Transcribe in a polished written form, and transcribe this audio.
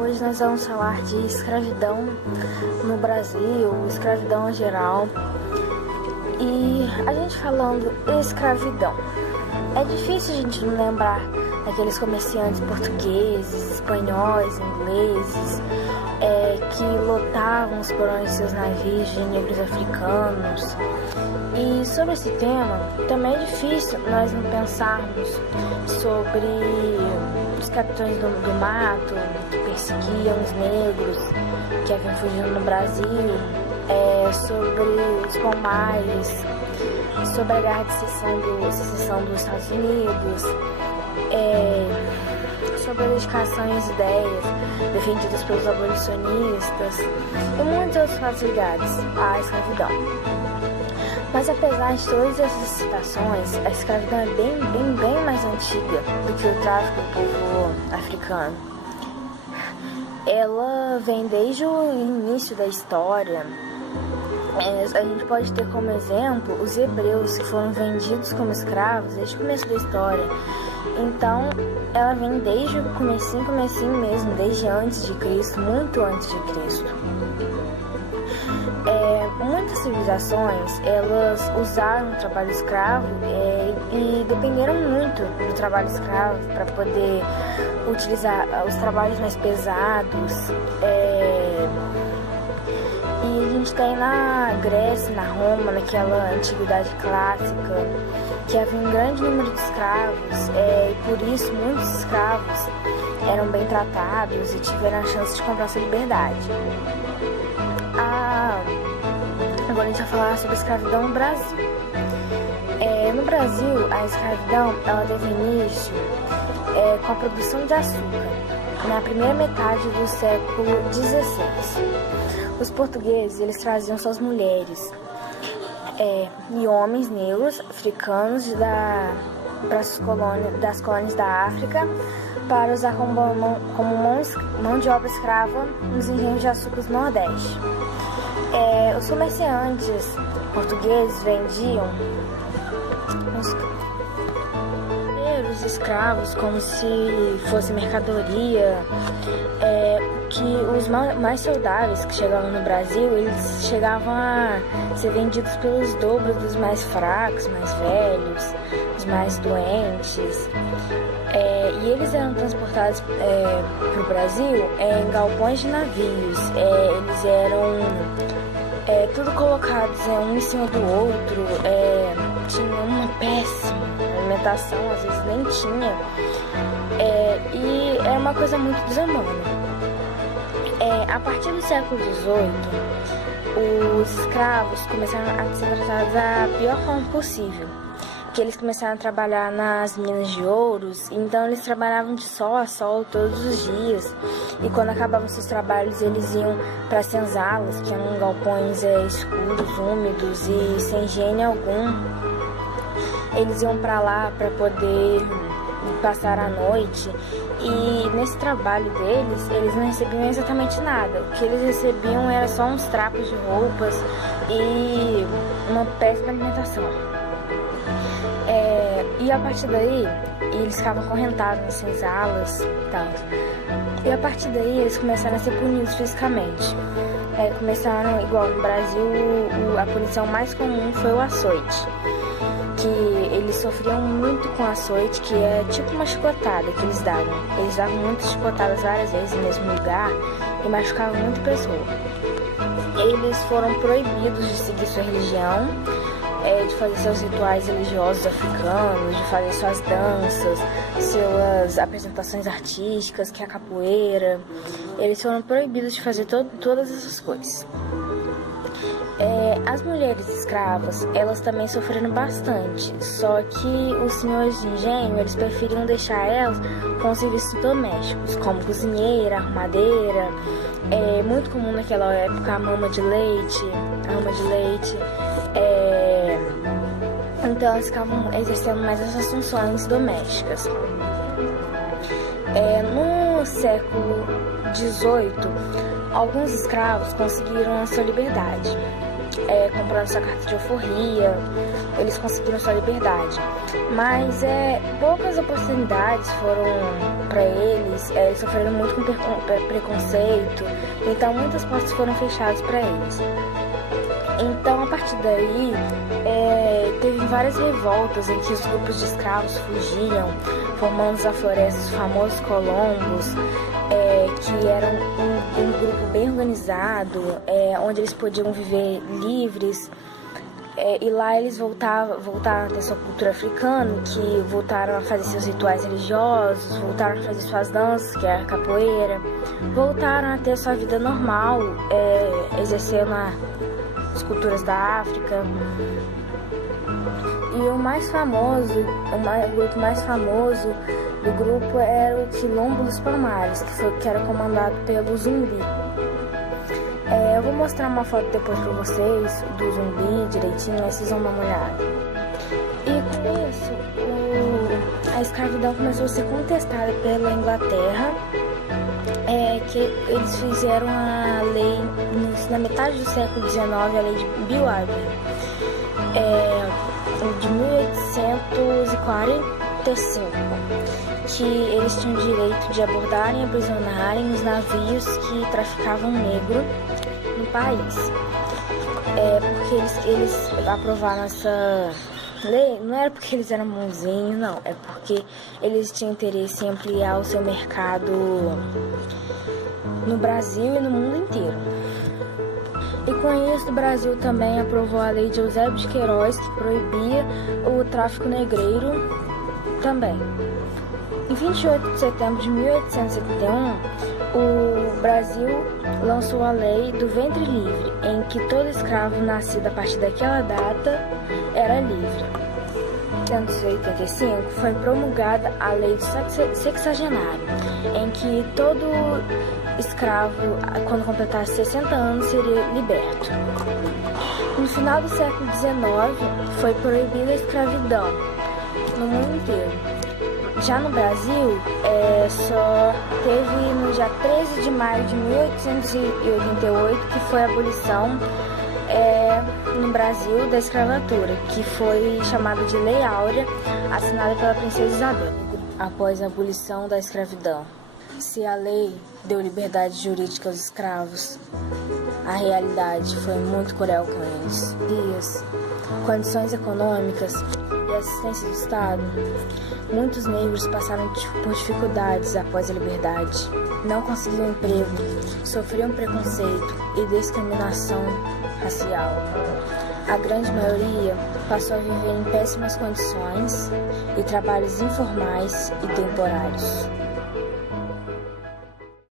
Hoje nós vamos falar de escravidão no Brasil, escravidão em geral. E a gente falando escravidão, é difícil a gente não lembrar daqueles comerciantes portugueses, espanhóis, ingleses, que lotavam os porões de seus navios de negros africanos. E sobre esse tema, também é difícil nós não pensarmos sobre os capitães do mato que perseguiam os negros que haviam fugido no Brasil, sobre os pombais, sobre a guerra de secessão dos Estados Unidos, sobre a dedicação e as ideias defendidas pelos abolicionistas e muitos outros fatos ligados à escravidão. Mas apesar de todas essas citações, a escravidão é bem mais antiga do que o tráfico do povo africano. Ela vem desde o início da história. A gente pode ter como exemplo os hebreus que foram vendidos como escravos desde o começo da história. Então, ela vem desde o comecinho mesmo, desde antes de Cristo, muito antes de Cristo. Muitas civilizações, elas usaram o trabalho escravo e dependeram muito do trabalho escravo para poder utilizar os trabalhos mais pesados. E a gente tem na Grécia, na Roma, naquela antiguidade clássica, que havia um grande número de escravos, e por isso muitos escravos eram bem tratados e tiveram a chance de comprar sua liberdade. Agora a gente vai falar sobre a escravidão no Brasil. No Brasil, a escravidão ela teve início com a produção de açúcar, na primeira metade do século XVI. Os portugueses eles traziam suas mulheres e homens negros africanos das colônias da África para usar como mão de obra escrava nos engenhos de açúcar do Nordeste. Os comerciantes portugueses vendiam os escravos como se fosse mercadoria, que os mais saudáveis que chegavam no Brasil, eles chegavam a ser vendidos pelos dobros dos mais fracos, mais velhos, os mais doentes, e eles eram transportados para o Brasil em galpões de navios. Eles eram tudo colocados um em cima do outro, tinha uma péssima alimentação, às vezes nem tinha, e era uma coisa muito desumana. A partir do século XVIII, os escravos começaram a ser tratados da pior forma possível, que eles começaram a trabalhar nas minas de ouros, então eles trabalhavam de sol a sol todos os dias, e quando acabavam seus trabalhos eles iam para as senzalas, que eram galpões escuros, úmidos e sem higiene algum. Eles iam para lá para poder passar a noite, e nesse trabalho deles, eles não recebiam exatamente nada. O que eles recebiam era só uns trapos de roupas e uma péssima alimentação. E a partir daí, eles ficavam acorrentados nas senzalas e tal. E a partir daí, eles começaram a ser punidos fisicamente. Começaram, igual no Brasil, a punição mais comum foi o açoite, que eles sofriam muito com açoite, que é tipo uma chicotada que eles davam. Eles davam muitas chicotadas várias vezes no mesmo lugar e machucavam muita pessoa. Eles foram proibidos de seguir sua religião, de fazer seus rituais religiosos africanos, de fazer suas danças, suas apresentações artísticas, que é a capoeira. Eles foram proibidos de fazer todas essas coisas. As mulheres escravas, elas também sofreram bastante, só que os senhores de engenho, eles preferiam deixar elas com serviços domésticos, como cozinheira, arrumadeira. É muito comum naquela época a mama de leite. Então elas ficavam exercendo mais essas funções domésticas. No século XVIII, alguns escravos conseguiram a sua liberdade. comprando sua carta de alforria, eles conseguiram sua liberdade. Mas poucas oportunidades foram para eles, eles sofreram muito com preconceito, então muitas portas foram fechadas para eles. Então, a partir daí, teve várias revoltas em que os grupos de escravos fugiam, formando na floresta os famosos colombos, que eram um grupo bem organizado, onde eles podiam viver livres. E lá eles voltaram a ter sua cultura africana, que voltaram a fazer seus rituais religiosos, voltaram a fazer suas danças, que é a capoeira, voltaram a ter sua vida normal, exercendo as culturas da África. E o grupo mais famoso do grupo era o Quilombo dos Palmares, que era comandado pelo Zumbi. Eu vou mostrar uma foto depois para vocês do Zumbi direitinho, aí vocês vão dar uma olhada. E com isso, a escravidão começou a ser contestada pela Inglaterra, que eles fizeram a lei na metade do século XIX, a lei de Bill-Avery, de 1845, que eles tinham o direito de abordarem e aprisionarem os navios que traficavam negro no país. Porque eles aprovaram essa lei, não era porque eles eram bonzinhos, não, é porque eles tinham interesse em ampliar o seu mercado no Brasil e no mundo inteiro. E com isso, o Brasil também aprovou a lei de Eusébio de Queiroz, que proibia o tráfico negreiro também. Em 28 de setembro de 1871, o Brasil lançou a lei do ventre livre, em que todo escravo nascido a partir daquela data era livre. Em 1885 foi promulgada a lei do sexagenário, em que todo escravo, quando completasse 60 anos, seria liberto. No final do século XIX foi proibida a escravidão no mundo inteiro. Já no Brasil, só teve no dia 13 de maio de 1888 que foi a abolição no Brasil da escravatura, que foi chamada de Lei Áurea, assinada pela Princesa Isabel, após a abolição da escravidão. Se a lei deu liberdade jurídica aos escravos, a realidade foi muito cruel com eles. Condições econômicas e assistência do Estado, muitos negros passaram por dificuldades após a liberdade. Não conseguiam emprego, sofriam preconceito e discriminação racial. A grande maioria passou a viver em péssimas condições e trabalhos informais e temporários.